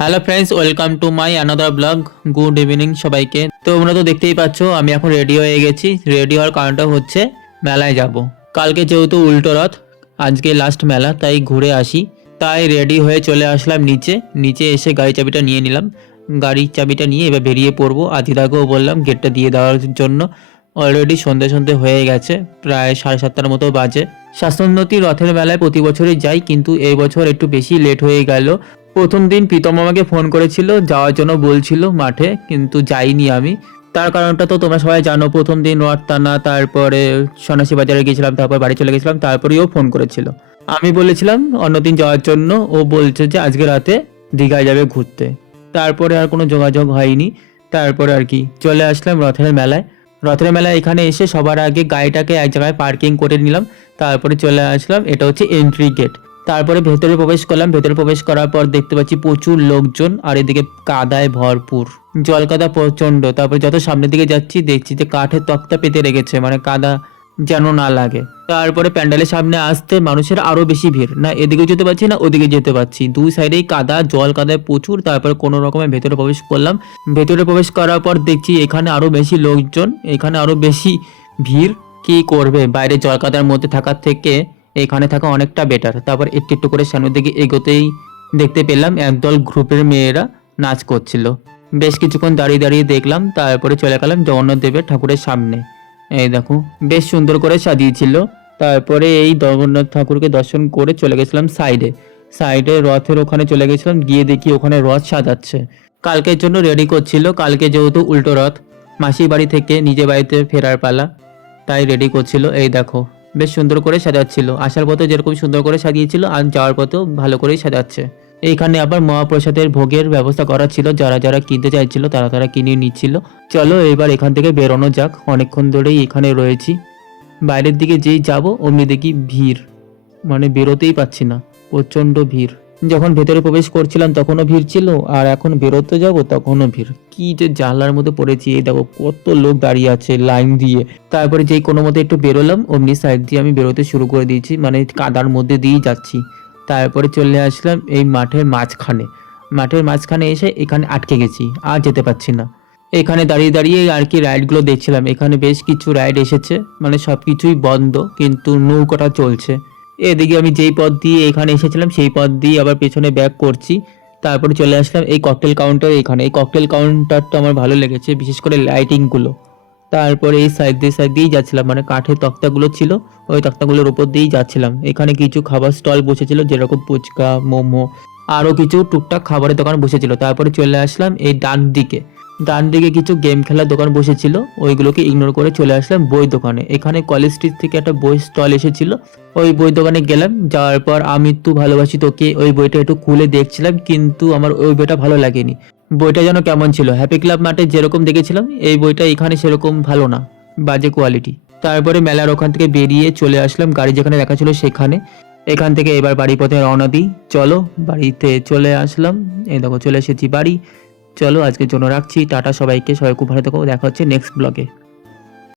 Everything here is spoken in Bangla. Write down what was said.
Hello friends, welcome to my another blog. Good evening সবাইকে। তো তোমরা তো দেখতেই পাচ্ছ আমি এখন রেডি হয়ে গেছি। রেডি হওয়ার কারণটা হচ্ছে মেলায় যাব। কালকে যেহেতু উল্টো রথ, আজকে লাস্ট মেলা, তাই ঘুরে আসি। তাই রেডি হয়ে চলে আসলাম নিচে। নিচে এসে গাড়ি চাবিটা নিয়ে নিলাম। গাড়ির চাবিটা নিয়ে এবার বেরিয়ে পড়বো। আদিদাকেও বললাম গেটটা দিয়ে দেওয়ার জন্য। অলরেডি সন্ধে সন্ধে হয়ে গেছে, প্রায় 7:30টার মতো বাজে। স্বাস্থ্যোন্নতি রথের মেলায় প্রতি বছরই যাই, কিন্তু এই বছর একটু বেশি লেট হয়ে গেল। প্রথম দিন প্রীতম আমাকে ফোন করেছিল যাওয়ার জন্য, বলছিল মাঠে, কিন্তু যাইনি আমি। তার কারণটা তো তোমরা সবাই জানো। প্রথম দিন রথ টানা, তারপরে সন্ন্যাসী বাজারে গেছিলাম, তারপর বাড়ি চলে গেছিলাম, তারপরেও ফোন করেছিল। আমি বলেছিলাম অন্যদিন যাওয়ার জন্য, ও বলছে যে আজকে রাতে দীঘায় যাবে ঘুরতে। তারপরে আর কোনো যোগাযোগ হয়নি। তারপরে আর কি চলে আসলাম রথের মেলায়। রথের মেলায় এখানে এসে সবার আগে গাড়িটাকে এক জায়গায় পার্কিং করে নিলাম। তারপরে চলে আসলাম, এটা হচ্ছে এন্ট্রি গেট। তারপরে ভেতরে প্রবেশ করলাম। ভেতরে প্রবেশ করার পর দেখতে পাচ্ছি প্রচুর লোকজন, আর এদিকে কাদায় ভরপুর, জল কাদা প্রচন্ড। তারপরে যত সামনের দিকে যাচ্ছি দেখছি যে কাঠের তক্তা পেতে রেখেছে, মানে কাদা যেন না লাগে। তারপরে প্যান্ডেলের সামনে আসতে মানুষের আরো বেশি ভিড়, না এদিকে যেতে পারছি না ওদিকে যেতে পারছি, দুই সাইডেই কাদা, জল কাদায় প্রচুর। তারপরে কোনো রকমে ভেতরে প্রবেশ করলাম। ভেতরে প্রবেশ করার পর দেখছি এখানে আরো বেশি লোকজন, এখানে আরো বেশি ভিড়। কি করবে, বাইরে জল কাদার মধ্যে থাকার থেকে এখানে থাকা অনেকটা বেটার। তারপর একটু একটু করে সামনের দিকে এগোতেই দেখতে পেলাম একদল গ্রুপের মেয়েরা নাচ করছিল। বেশ কিছুক্ষণ দাঁড়িয়ে দাঁড়িয়ে দেখলাম। তারপরে চলে গেলাম জগন্নাথ দেবের ঠাকুরের সামনে। এই দেখো বেশ সুন্দর করে সাজিয়েছিল। তারপরে এই জগন্নাথ ঠাকুরকে দর্শন করে চলে গেছিলাম সাইডে। সাইডে রথের ওখানে চলে গেছিলাম, গিয়ে দেখি ওখানে রথ সাজাচ্ছে। কালকের জন্য রেডি করছিল। কালকে যেহেতু উল্টো রথ, মাসির বাড়ি থেকে নিজের বাড়িতে ফেরার পালা, তাই রেডি করছিল। এই দেখো বেশ সুন্দর করে সাজাচ্ছিল। আসার পথে যেরকম সুন্দর করে সাজিয়েছিল, আর যাওয়ার পথেও ভালো করেই সাজাচ্ছে। এইখানে আবার মহাপ্রসাদের ভোগের ব্যবস্থা করা ছিল, যারা যারা কিনতে চাইছিল তারা তারা কিনে নিচ্ছিল। চলো এবার এখান থেকে বেরোনো যাক, অনেকক্ষণ ধরেই এখানে রয়েছি। বাইরের দিকে যেই যাব অমনি দেখি ভিড়, মানে বেরোতেই পাচ্ছি না, প্রচণ্ড ভিড়। যখন ভেতরে প্রবেশ করছিলাম তখনও ভিড় ছিল, আর এখন বেরোতে যাব তখনও ভিড়। কি যে জানলার মধ্যে পড়েছি, এই দেখো কত লোক দাঁড়িয়ে আছে লাইন দিয়ে। তারপরে যেই কোনো মতো একটু বেরোলাম, অমনি সাইড দিয়ে আমি বেরোতে শুরু করে দিয়েছি, মানে কাদার মধ্যে দিয়েই যাচ্ছি। তারপরে চলে আসলাম এই মাঠের মাঝখানে। মাঠের মাঝখানে এসে এখানে আটকে গেছি, আর যেতে পারছি না। এখানে দাঁড়িয়ে দাঁড়িয়ে আর কি রাইডগুলো দেখছিলাম। এখানে বেশ কিছু রাইড এসেছে, মানে সব কিছুই বন্ধ, কিন্তু নৌকাটা চলছে। এদিকে আমি যেই পথ দিয়ে এখানে এসেছিলাম সেই পথ দিয়ে আবার পেছনে ব্যাক করছি। তারপরে চলে আসলাম এই ককটেল কাউন্টার। এখানে এই ককটেল কাউন্টারটা আমার ভালো লেগেছে, বিশেষ করে লাইটিংগুলো। তারপরে এই সাইড দিয়েই যাচ্ছিলাম, মানে কাঠের তক্তাগুলো ছিল, ওই তক্তাগুলোর উপর দিয়েই যাচ্ছিলাম। এখানে কিছু খাবার স্টল বসেছিল, যেরকম ফুচকা, মোমো, আরও কিছু টুকটাক খাবারের দোকান বসেছিল। তারপরে চলে আসলাম এই ডান দিকে। ডান দিকে কিছু গেম খেলার দোকান বসেছিল, ওইগুলোকে ইগনোর করে চলে আসলাম বই দোকানে। এখানে কলেজ স্ট্রিট থেকে একটা বই স্টল এসেছিল, ওই বই দোকানে গেলাম। যাওয়ার পর আমৃত্যু ভালোবাসি তোকে, ওই বইটা একটু খুলে দেখছিলাম, কিন্তু আমার ওই বইটা ভালো লাগেনি। বইটা যেন কেমন ছিল, হ্যাপি ক্লাব মার্টে যেরকম দেখেছিলাম এই বইটা এখানে সেরকম ভালো না, বাজে কোয়ালিটি। তারপরে মেলার ওখান থেকে বেরিয়ে চলে আসলাম গাড়ি যেখানে রাখা ছিল সেখানে। এখান থেকে এবার বাড়ি পথে রওনা দিই। চলো বাড়িতে চলে আসলাম, এই দেখো চলে এসেছি বাড়ি। চলো আজকের জন্য রাখছি, টাটা সবাইকে, সবাই খুব ভালো থেকো, দেখা হচ্ছে নেক্সট ব্লগে।